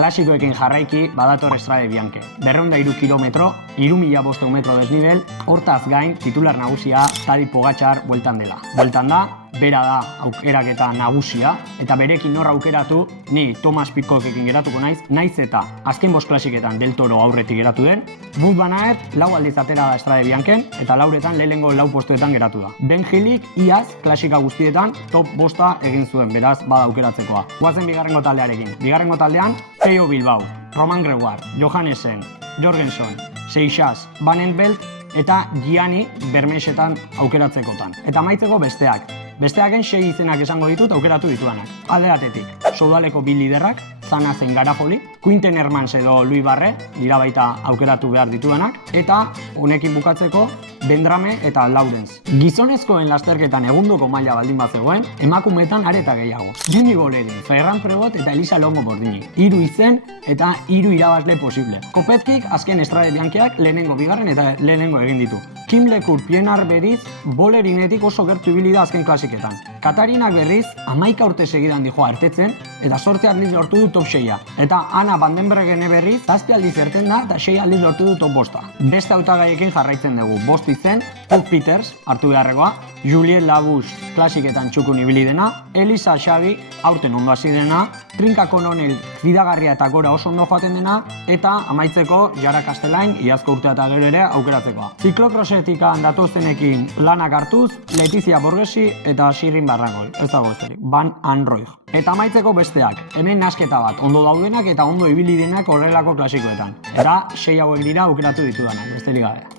Klasikoekin jarraiki badator Strade Bianche. 203 kilometro, 3.500 metro desnivel, hortaz gain titular nagusia Tadej Pogačar bueltan dela. Bueltan da, bera da aukeraketa nagusia, eta berekin nor aukeratu, ni Thomas Pidcockekin geratuko naiz eta azken 5 klasiketan Del Toro aurretik geratu den, Wout van Aert 4 aldiz atera da Strade Bianchen, eta lauretan lehenengo 4 postuetan geratu da. Ben Hillik iaz klasika guztietan top 5 egin zuen, beraz bada aukeratzekoa. Guazen bigarrengo taldearekin. Bigarrengo taldean, Peio Bilbao, Romain Gregoire, Johannesen, Jorgenson, Seixas, Van Envelt eta Gianni Vermeesetan aukeratzekotan. Eta amaitzeko besteak. Besteaken 6 izenak esango ditut aukeratu ditudanak. Alde batetik, Soudaleko 2 liderrak, Zana zein Garafoli, Quinten Hermans edo Louis Barret, dira baita aukeratu behar ditudanak, eta honekin bukatzeko Vendrame eta Laurens. Gizonezkoen lasterketan egundoko maila baldin bat zegoen, emakumeetan areta gehiago. Jimmy Bolerin, Ferran Prebot eta Elisa Longo Bordini. 3 izen eta 3 irabazle posible. Kopetkik azken Strade Biancheak lehenengo, bigarren eta lehenengo egin ditu. Kim Lecour, Pienar Beriz, Bolerinetik oso gertu ibili da azken klasiketan. Katarinak berriz, 11 urte segidan dijoa artetzen, eta 8 aldiz lortu du top 6a. Eta Anna Vandenbergen berriz, 7 aldiz erten da, eta 6 aldiz lortu du top 5a. Beste hautagaiekin jarraitzen dugu. 5 izen, Paul Peters, hartu beharrekoa, Julien Labouche, klasiketan txukun ibili dena, Elisa Xabi, aurten ondo hasi dena, Trinka Kononel, fidagarria eta gora oso ondo joaten dena, eta amaitzeko Jara Castelain, iazko urtea eta gero ere aukeratzekoa. Ziklokroseetikan datozenekin lanak hartuz, Letizia Borgesi eta Shirin Barragol, ez dago besterik, Van Anrooij. Eta amaitzeko besteak, hemen nasketa bat, ondo daudenak eta ondo ibili denak horrelako klasikoetan. Eta 6 hauek dira aukeratu ditudanak, besterik gabe.